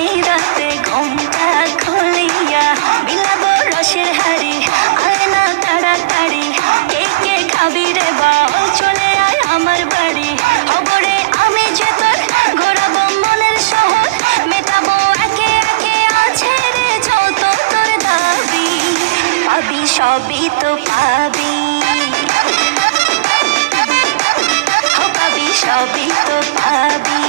এই রাতে ঘুমটা খুলিয়া বিলাবো রসের হাড়ি আয় না তাড়াতাড়ি কে কে খাবি রে বল চলে আয় আমার বাড়ি খবরে আমি যে তোর ঘোরাবো মনের শহর মেটাবো একে একে আছে রে যত তোর দাবি পাবি সবই তো পাবি পাবি সবই তো পাবি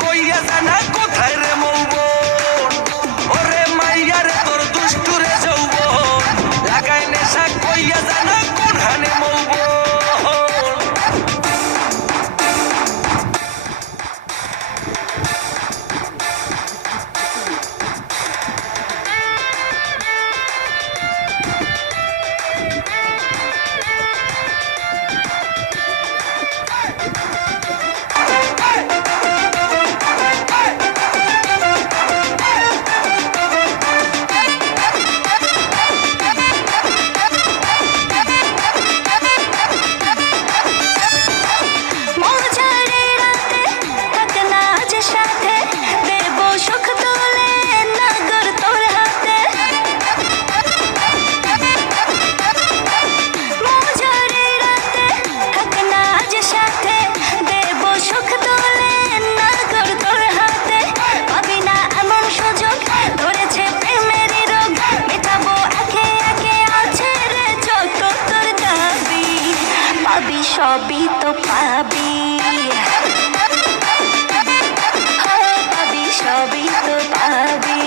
কইয়া জানা কোথায় রে মৌবন ওরে মাইয়ারে তোর দুষ্টুরে যৌবন লাগাই নেশা কইয়া জানা কোন হানে মৌবন সবই তো পাবি পাবি সবই তো পাবি